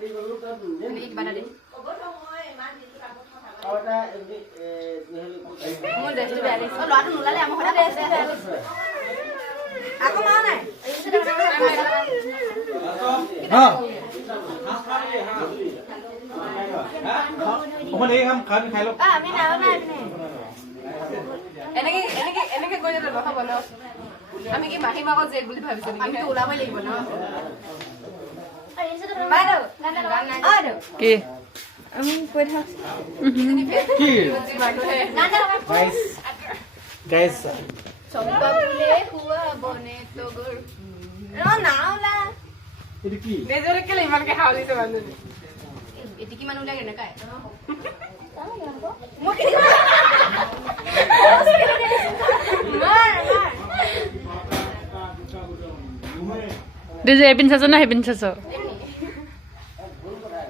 ini gimana deh? Mau dress itu beres. Oh, lo ada nula le, mau ada dress beres. Aku mau nih. Hôm nay em khăn khai lúc. Mình nào này này. এনেকে গৈ যাতে ৰখাব ন আমি কি মাহী মাগত জেদ বুলি ভাবিছো নেকি আমি তো ওলাবই লাগিব ন বাইদেউ বাইদেউ কি আমি কৈ থাক কি গাইস চম্পা ফুলে খুৱা বনে তগৰ নাওলা এটা কি নেজৰে কেলে ইমানকে হাউলিছে মানুহজনী এটি কি মানুহ লাগে নাকায় মোক কি Dia jadi pin satu nah pin satu.